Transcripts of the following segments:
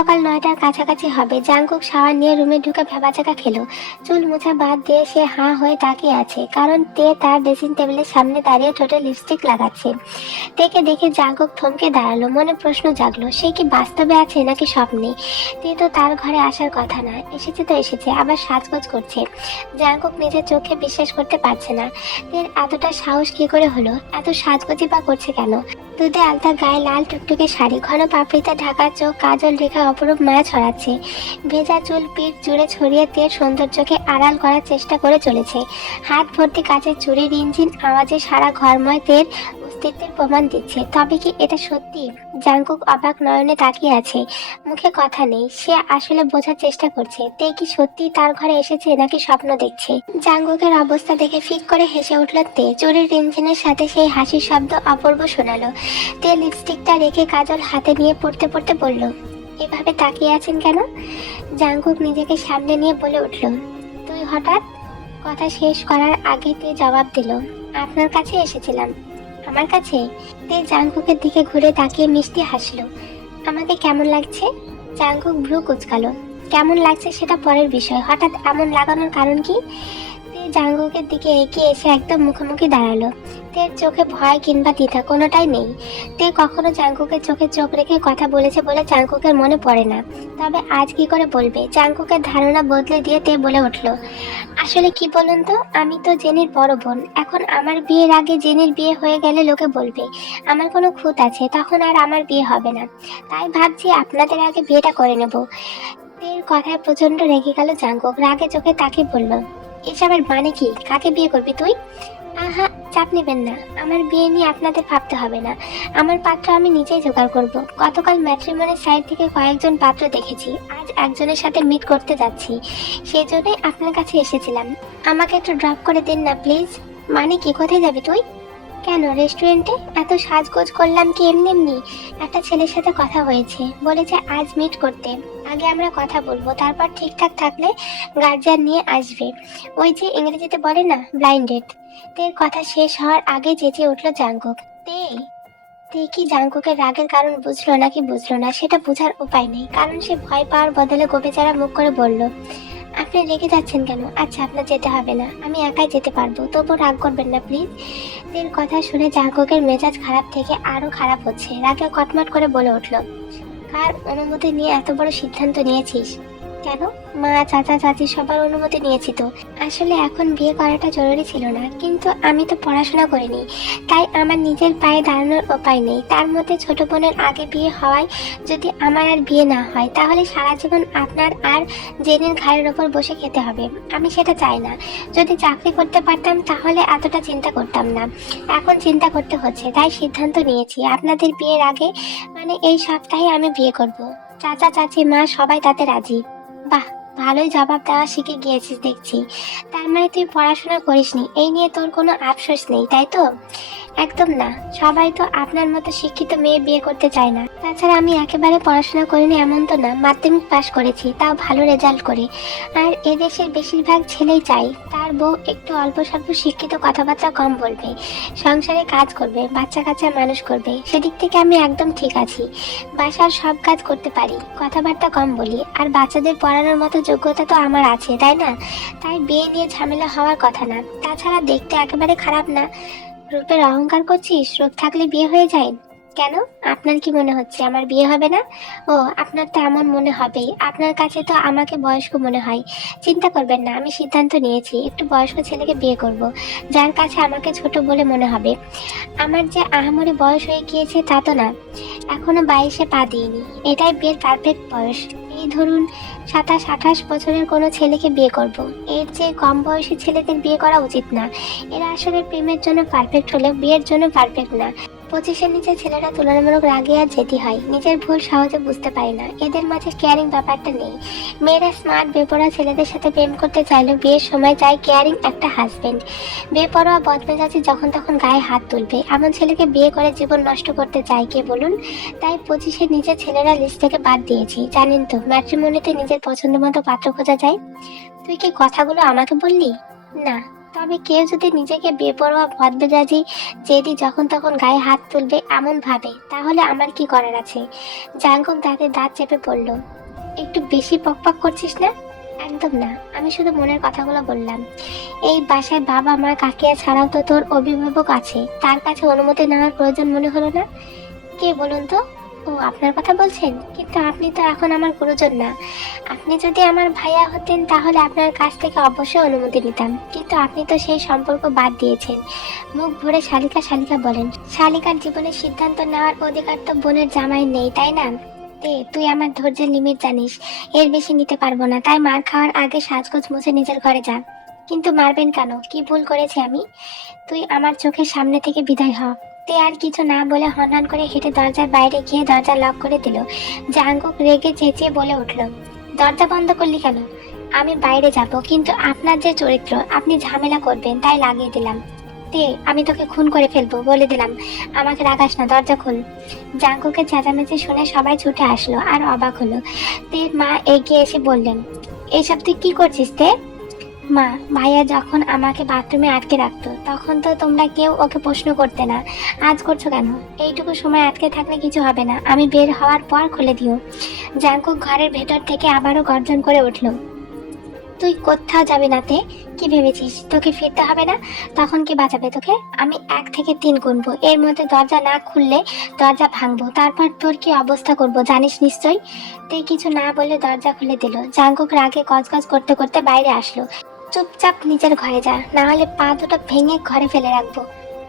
সকাল 9টার কাছাকাছি হবে। জাংকুক শাওয়ার নিয়ে রুমে ঢুকে ভ্যাবাচাকা খেলো। চুল মোছা বাদ দিয়ে সে হাঁ হয়ে তাকিয়ে আছে, কারণ তে তার ড্রেসিং টেবিলের সামনে দাঁড়িয়ে ঠোঁটে লিপস্টিক লাগাচ্ছে। তেকে দেখে জাংকুক থমকে দাঁড়ালো। মনে প্রশ্ন জাগলো, সে কি বাস্তবে আছে নাকি স্বপ্নে? তে তো তার ঘরে আসার কথা না। এসেছে তো এসেছে, আবার সাজগোজ করছে। জাংকুক নিজের চোখে বিশ্বাস করতে পারছে না। তের এতটা সাহস কি করে হলো? এত সাজগোজি বা করছে কেন? দুধে আলতা গায়ে লাল টুকটুকে শাড়ি, ঘন পাপড়িতে ঢাকা চোখ, কাজল রেখা অপরূপ মায়া ছড়াচ্ছে। ভেজা চুল পিঠ জুড়ে ছড়িয়ে তের সৌন্দর্যকে আড়াল করার চেষ্টা করে চলেছে। হাত ভর্তি কাচের চুড়ির ইঞ্জিন আওয়াজে সারা ঘরময় তের অস্তিত্বের প্রমাণ দিচ্ছে। তবে কি এটা সত্যি? জাংকুক অবাক নয়নে তাকিয়ে আছে, মুখে কথা নেই। সে আসলে বোঝার চেষ্টা করছে তে কি সত্যি তার ঘরে এসেছে নাকি স্বপ্ন দেখছে। জাংকুকের অবস্থা দেখে ফিক করে হেসে উঠল তে। চুরির ইঞ্জিনের সাথে সেই হাসির শব্দ অপূর্ব শোনালো। তে লিপস্টিকটা রেখে কাজল হাতে নিয়ে পড়তে পড়তে বলল, এভাবে তাকিয়ে আছেন কেন? জাংকুক নিজেকে সামনে নিয়ে বলে উঠল, তুই হঠাৎ? কথা শেষ করার আগে তে জবাব দিল, আপনার কাছে এসেছিলাম। আমার কাছে? তে জাংকুকের দিকে ঘুরে তাকিয়ে মিষ্টি হাসলো। আমাকে কেমন লাগছে? জাংকুক ভ্রু কুঁচকালো। কেমন লাগছে সেটা পরের বিষয়, হঠাৎ এমন লাগানোর কারণ কি? তে জাংকুকের দিকে এগিয়ে এসে একদম মুখোমুখি দাঁড়ালো। তের চোখে ভয় কিংবা দ্বিধা কোনোটাই নেই। তে কখনো জাংকুকের চোখে চোখ রেখে কথা বলেছে বলে জাংকুকের মনে পড়ে না। তবে আজ কি করে বলবে? জাংকুকের ধারণা বদলে দিয়ে তে বলে উঠল, আসলে কি বলুন তো, আমি তো জেনির বড় বোন। এখন আমার বিয়ের আগে জেনির বিয়ে হয়ে গেলে লোকে বলবে আমার কোনো খুঁত আছে, তখন আর আমার বিয়ে হবে না। তাই ভাবছি আপনাদের আগে বিয়েটা করে নেব। তের কথায় প্রচন্ড রেগে গেল জাংকুক। রাগে চোখে তাকে বলল, এসবের মানে কি? কাকে বিয়ে করবি তুই? আহা, চাপ নেবেন না, আমার বিয়ে নিয়ে আপনাদের ভাবতে হবে না। আমার পাত্র আমি নিজেই জোগাড় করব। গতকাল ম্যাট্রিমনির সাইট থেকে কয়েকজন পাত্র দেখেছি, আজ একজনের সাথে মিট করতে যাচ্ছি। সেই জন্যই আপনার কাছে এসেছিলাম। আমাকে একটু ড্রপ করে দিন না প্লিজ। মানে কি, কোথায় যাবি তুই? কেন, রেস্টুরেন্টে? এত সাজগোজ করলাম কি এমনি এমনি? একটা ছেলের সাথে কথা হয়েছে, বলেছে আজ মিট করতে। আগে আমরা কথা বলবো, তারপর ঠিকঠাক থাকলে গার্জিয়ান নিয়ে আসবে। ওই যে ইংরেজিতে বলে না, ব্লাইন্ডেড। তের কথা শেষ হওয়ার আগে চেঁচিয়ে উঠল জাংকুক, তে। তে কি জাংকুকের রাগের কারণ বুঝলো নাকি বুঝলো না সেটা বোঝার উপায় নেই, কারণ সে ভয় পাওয়ার বদলে গোবেচারা মুখ করে বলল, আপনি রেগে যাচ্ছেন কেন? আচ্ছা, আপনার যেতে হবে না, আমি একাই যেতে পারবো। তবু রাগ করবেন না প্লিজ। তের কথা শুনে জাংকুকের মেজাজ খারাপ থেকে আরো খারাপ হচ্ছে। রাগে কটমট করে বলে উঠল, কার অনুমতি নিয়ে এত বড় সিদ্ধান্ত নিয়েছিস? কেন? মা, চাচা, চাচি সবার অনুমতি নিয়েছি তো। আসলে এখন বিয়ে করাটা জরুরি ছিল না, কিন্তু আমি তো পড়াশোনা করিনি, তাই আমার নিজের পায়ে দাঁড়ানোর উপায় নেই। তার মধ্যে ছোট বোনের আগে বিয়ে হওয়ায় যদি আমার আর বিয়ে না হয়, তাহলে সারা জীবন আপনার আর জেনের ঘাড়ের ওপর বসে খেতে হবে। আমি সেটা চাই না। যদি চাকরি করতে পারতাম তাহলে এতটা চিন্তা করতাম না। এখন চিন্তা করতে হচ্ছে, তাই সিদ্ধান্ত নিয়েছি আপনাদের বিয়ের আগে, মানে এই সপ্তাহে আমি বিয়ে করব। চাচা, চাচি, মা সবাই তাতে রাজি। বাহ, ভালোই জবাব দেওয়া শিখে গিয়েছিস দেখছি। তার মানে তুই পড়াশোনা করিসনি, এই নিয়ে তোর কোনো আফসোস নেই, তাই তো? একদম না, সবাই তো আপনার মতো শিক্ষিত মেয়ে বিয়ে করতে চায় না। তাছাড়া আমি একেবারে পড়াশোনা করিনি এমন তো না, মাধ্যমিক পাশ করেছি, তাও ভালো রেজাল্ট করে। আর এদেশের বেশিরভাগ ছেলেই চাই তার বউ একটু অল্প স্বল্প শিক্ষিত, কথাবার্তা কম বলবে, সংসারে কাজ করবে, বাচ্চা কাচ্চা মানুষ করবে। সেদিক থেকে আমি একদম ঠিক আছি। বাসার সব কাজ করতে পারি, কথাবার্তা কম বলি, আর বাচ্চাদের পড়ানোর মতো যোগ্যতা তো আমার আছে, তাই না? তাই বিয়ে নিয়ে ঝামেলা হওয়ার কথা না। তাছাড়া দেখতে একেবারে খারাপ না। রূপের অহংকার করছিস? রূপ থাকলে বিয়ে হয়ে যায়? কেন, আপনার কি মনে হচ্ছে আমার বিয়ে হবে না? ও, আপনার তো এমন মনে হবেই। আপনার কাছে তো আমাকে বয়স্ক মনে হয়। চিন্তা করবেন না, আমি সিদ্ধান্ত নিয়েছি একটু বয়স্ক ছেলেকে বিয়ে করব, যার কাছে আমাকে ছোট বলে মনে হবে। আমার যে আহামরি বয়স হয়ে গিয়েছে তা তো না, এখনো 22-এ পা দিইনি। এটাই বিয়ের পারফেক্ট বয়স। এই ধরুন 27-28 বছরের কোনো ছেলেকে বিয়ে করব। এর চেয়ে কম বয়সী ছেলেদের বিয়ে করা উচিত না। এরা আসলে প্রেমের জন্য পারফেক্ট হলেও বিয়ের জন্য পারফেক্ট না। 25-এর নিচে ছেলেরা তুলনামূলক রাগী আর জেদি হয়, নিজের ভুল সহজে বুঝতে পারে না, এদের মাঝে কেয়ারিং ব্যাপারটা নেই। মেয়েরা স্মার্ট বেপরোয়া ছেলেদের সাথে প্রেম করতে চাইলেও বিয়ের সময় চায় কেয়ারিং একটা হাজবেন্ড। বেপরোয়া বদমেজাজি যখন তখন গায়ে হাত তুলবে এমন ছেলেকে বিয়ে করে জীবন নষ্ট করতে চায় কে বলুন? তাই 25-এর নিচে ছেলেরা লিস্ট থেকে বাদ দিয়েছি। জানেন তো, ম্যাট্রিমনিতে নিজের পছন্দ মতো পাত্র খোঁজা যায়। তুই কি কথাগুলো আমাকে বললি? না, তবে কেউ যদি নিজেকে বেপরোয়া বদমেজাজি জেদি যখন তখন গায়ে হাত তুলবে এমন ভাবে, তাহলে আমার কি করার আছে? জাঙ্কুক দাঁতে দাঁত চেপে পড়ল। একটু বেশি পকপক করছিস না? একদম না, আমি শুধু মনের কথাগুলো বললাম। এই বাসায় বাবা মা কাকিয়া ছাড়াও তো তোর অভিভাবক আছে, তার কাছে অনুমতি নেওয়ার প্রয়োজন মনে হলো না? কে বলুন তো? ও, আপনার কথা বলছেন? কিন্তু আপনি তো এখন আমার গুরুজন না। আপনি যদি আমার ভাইয়া হতেন তাহলে আপনার কাছ থেকে অবশ্যই অনুমতি নিতাম, কিন্তু আপনি তো সেই সম্পর্ক বাদ দিয়েছেন। মুখ ভরে শালিকা শালিকা বলেন। শালিকার জীবনের সিদ্ধান্ত নেওয়ার অধিকার তো বোনের জামাই নেই, তাই না? তুই আমার ধৈর্যের লিমিট জানিস, এর বেশি নিতে পারবো না, তাই মার খাওয়ার আগে সাজগোজ মুছে নিজের ঘরে যা। কিন্তু মারবেন কেন? কি ভুল করেছি আমি? তুই আমার চোখের সামনে থেকে বিদায় হ। আর কিছু না বলে হনহন করে হেঁটে দরজার বাইরে গিয়ে দরজা লক করে দিল। জাঙ্কুক রেগে চেঁচিয়ে বলে উঠল, দরজা বন্ধ করলি কেন? আমি বাইরে যাব, কিন্তু আপনার যে চরিত্র, আপনি ঝামেলা করবেন তাই লাগিয়ে দিলাম। আমি তোকে খুন করে ফেলবো, বলে দিলাম। আমাকে রাগাস না, দরজা খোল। জাঙ্কুকের চেঁচামেচি শুনে সবাই ছুটে আসলো আর অবাক হলো। তের মা এগিয়ে এসে বললেন, এসব তুই কি করছিস তে? মা, ভাইয়া যখন আমাকে বাথরুমে আটকে রাখতো তখন তো তোমরা কেউ ওকে প্রশ্ন করতে না, আজ করছো কেন? এইটুকু সময় আটকে থাকলে কিছু হবে না, আমি বের হওয়ার পর খুলে দিও। জাঙ্কুক ঘরের ভেতর থেকে আবারও গর্জন করে উঠল, তুই কোথাও যাবি না তে? কি ভেবেছিস তোকে ফিরতে হবে না? তখন কি বাঁচাবে তোকে? আমি 1 থেকে 3 গুনবো, এর মধ্যে দরজা না খুললে দরজা ভাঙবো, তারপর তোর কি অবস্থা করব জানিস নিশ্চয়ই। কিছু না বলে দরজা খুলে দিল। জাঙ্কুক রাগে গজগজ করতে করতে বাইরে আসলো। চুপচাপ নিজের ঘরে যা, না হলে পা দুটো ভেঙে ঘরে ফেলে রাখবো।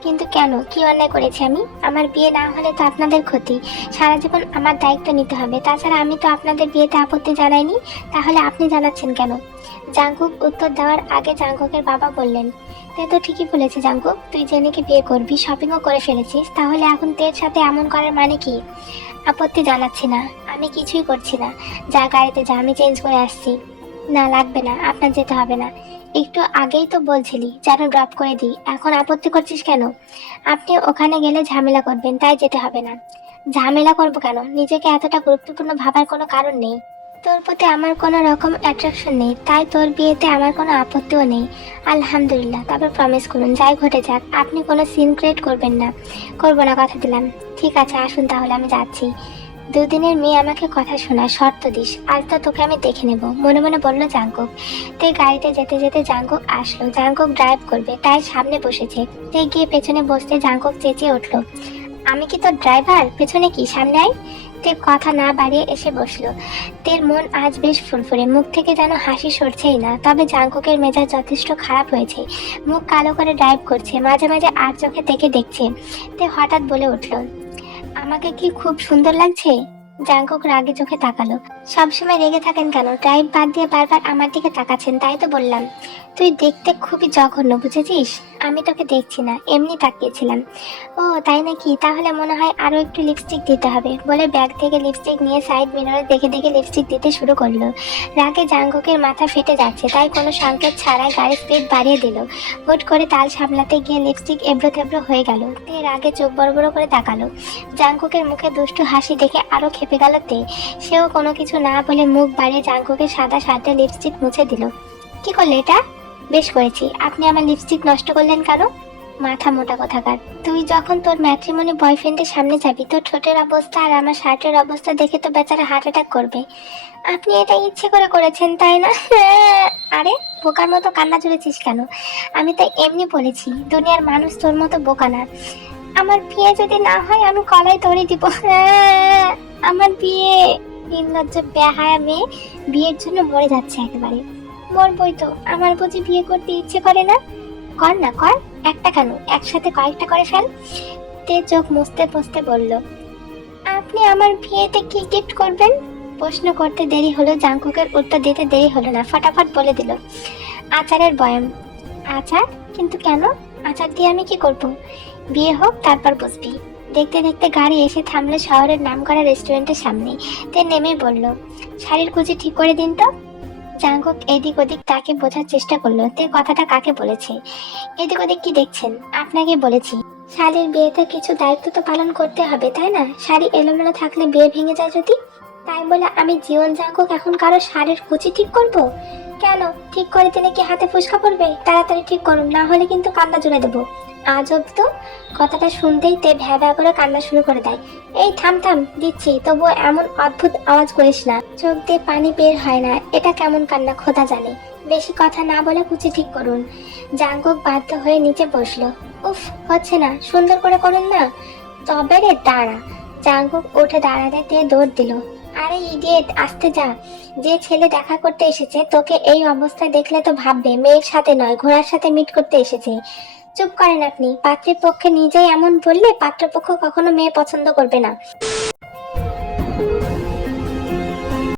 কিন্তু কেন? কি অন্যায় করেছি আমি? আমার বিয়ে না হলে তো আপনাদের ক্ষতি, সারা জীবন আমার দায়িত্ব নিতে হবে। তাছাড়া আমি তো আপনাদের বিয়েতে আপত্তি জানাইনি, তাহলে আপনি জানাচ্ছেন কেন? জাঙ্কুক উত্তর দেওয়ার আগে জাঙ্কুকের বাবা বললেন, তে তো ঠিকই বলেছে জাঙ্কুক, তুই জেনেকে বিয়ে করবি, শপিংও করে ফেলেছিস, তাহলে এখন তের সাথে এমন করার মানে কি? আপত্তি জানাচ্ছি না, আমি কিছুই করছি না। যা, গাড়িতে যা, আমি চেঞ্জ করে আসছি। না লাগবে না, আপনার যেতে হবে না। একটু আগেই তো বলছিলি যেন ড্রপ করে দিই, এখন আপত্তি করছিস কেন? আপনি ওখানে গেলে ঝামেলা করবেন, তাই যেতে হবে না। ঝামেলা করবো কেন? নিজেকে এতটা গুরুত্বপূর্ণ ভাবার কোনো কারণ নেই। তোর প্রতি আমার কোনো রকম অ্যাট্রাকশন নেই, তাই তোর বিয়েতে আমার কোনো আপত্তিও নেই। আলহামদুলিল্লাহ। তবে প্রমিস করুন, যাই ঘটে যাক আপনি কোনো সিন ক্রিয়েট করবেন না। করবো না, কথা দিলাম। ঠিক আছে, আসুন তাহলে, আমি যাচ্ছি। 2 দিনের মেয়ে আমাকে কথা শোনা, শর্ত দিস। আজ তো তোকে আমি দেখে নেব, মনে মনে বলল জাঙ্কুক। গাড়িতে যেতে যেতে জাঙ্কুক আসলো। জাঙ্কুক ড্রাইভ করবে তাই সামনে বসেছে। গিয়ে পেছনে বসতে জাঙ্কুক চেঁচিয়ে উঠলো, আমি কি তোর ড্রাইভার? পেছনে কি, সামনে আয়। কথা না বাড়িয়ে এসে বসলো। মন আজ বেশ ফুরফুরে, মুখ থেকে যেন হাসি সরছেই না। তবে জাঙ্কুকের মেজাজ যথেষ্ট খারাপ হয়েছে, মুখ কালো করে ড্রাইভ করছে, মাঝে মাঝে আর চোখে থেকে দেখছে। হঠাৎ বলে উঠলো, আমাকে কি খুব সুন্দর লাগছে? জাঙ্কুক রাগে চোখে তাকালো। সবসময় রেগে থাকেন কেন? ড্রাইভ বাদ দিয়ে বারবার আমার দিকে তাকাচ্ছেন, তাই তো বললাম। তুই দেখতে খুবই জঘন্য, বুঝেছিস? আমি তোকে দেখছি না, এমনি তাকিয়েছিলাম। ও তাই নাকি? তাহলে মনে হয় আরো একটু লিপস্টিক দিতে হবে, বলে ব্যাগ থেকে লিপস্টিক নিয়ে সাইড মিররে দেখে দেখে লিপস্টিক দিতে শুরু করলো। রাগে জাঙ্কুকের মাথা ফেটে যাচ্ছে, তাই কোনো সংকেত ছাড়াই গাড়ির স্পিড বাড়িয়ে দিল। হুট করে তাল সামলাতে গিয়ে লিপস্টিক এবড়ো থেবড়ো হয়ে গেল। রাগে চোখ বড় বড় করে তাকালো। জাঙ্কুকের মুখে দুষ্টু হাসি দেখে আরো খেপে গেল সেও কোনো কিছু না বলে মুখ বাড়িয়ে জাঙ্কুকের সাদা শার্টে লিপস্টিক মুছে দিল। কি করলে এটা? বেশ করেছি। আপনি আমার লিপস্টিক নষ্ট করলেন কেন? মাথা মোটা কথাকার। তুই যখন তোর ম্যাট্রিমনি বয়ফ্রেন্ডের সামনে যাবি, তোর ঠোঁটের অবস্থা আর আমার শার্টের অবস্থা দেখে তো বেচারা হার্ট অ্যাটাক করবে। আপনি এটা ইচ্ছে করে করেছেন, তাই না? আরে বোকার মতো কান্না জুড়েছিস কেন? আমি তো এমনি বলেছি, দুনিয়ার মানুষ তোর মতো বোকা না। আমার বিয়ে যদি না হয় আমি কলাই দড়ি দিব। আমার বিয়ে? নির্লজ্জ বেহায়া মেয়ে, বিয়ের জন্য মরে যাচ্ছে একেবারে। মরবই তো, আমার বুঝি বিয়ে করতে ইচ্ছে করে না? কর না, কর। একটা কেন, একসাথে কয়েকটা করে ফেল। চোখ মুছতে মুছতে বলল, আপনি আমার বিয়েতে কি গিফট করবেন? প্রশ্ন করতে দেরি হলো, জাঙ্কুকের উত্তর দিতে দেরি হলো না, ফটাফট বলে দিল, আচারের বয়াম। আচার? কিন্তু কেন? আচার দিয়ে আমি কি করব? বিয়ে হোক তারপর বুঝবি। দেখতে দেখতে গাড়ি এসে থামলো শহরের নামকরা রেস্টুরেন্টের সামনে। নেমে বলল, শাড়ির কুচি ঠিক করে দিন তো। জাঙ্কুক এদিক ওদিক তাকে বোঝার চেষ্টা করলো কথাটা কাকে বলেছে। এদিক ওদিক কি দেখছেন? আপনাকে বলেছি। শাড়ির বিয়েতে কিছু দায়িত্ব তো পালন করতে হবে, তাই না? শাড়ি এলোমেলো থাকলে বিয়ে ভেঙে যায় যদি? তাই বলে আমি জীবন জাঙ্কুক এখন কারো শাড়ির কুচি ঠিক করব? কেন, ঠিক করে দিলে কি হাতে ফুসকা পড়বে? তাড়াতাড়ি ঠিক করুন, না হলে কিন্তু কান্না জুড়ে দেবো। আজব তো, কথাটা শুনতেই তে ভ্যা ভ্যা করে কান্না শুরু করে দেয়। এই থাম থাম, দিচ্ছি, তবুও এমন অদ্ভুত আওয়াজ করিস না, চোখ দিয়ে পানি বের হয় না। এটা কেমন কান্না খোদা জানে। বেশি কথা না বলে কুচি ঠিক করুন। জাঙ্কুক বাধ্য হয়ে নিচে বসলো। উফ, হচ্ছে না, সুন্দর করে করুন না। তবে রে দাঁড়া। জাঙ্কুক উঠে দাঁড়াতে তে দৌড় দিল। আরে ইডিয়েট, আসতে যা। যে ছেলে দেখা করতে এসেছে তোকে এই অবস্থায় দেখলে তো ভাববে মেয়ের সাথে নয় ঘোড়ার সাথে মিট করতে এসেছে। চুপ করেন আপনি, পাত্রীর পক্ষে নিজেই এমন বললে পাত্রপক্ষ কখনো মেয়ে পছন্দ করবে না।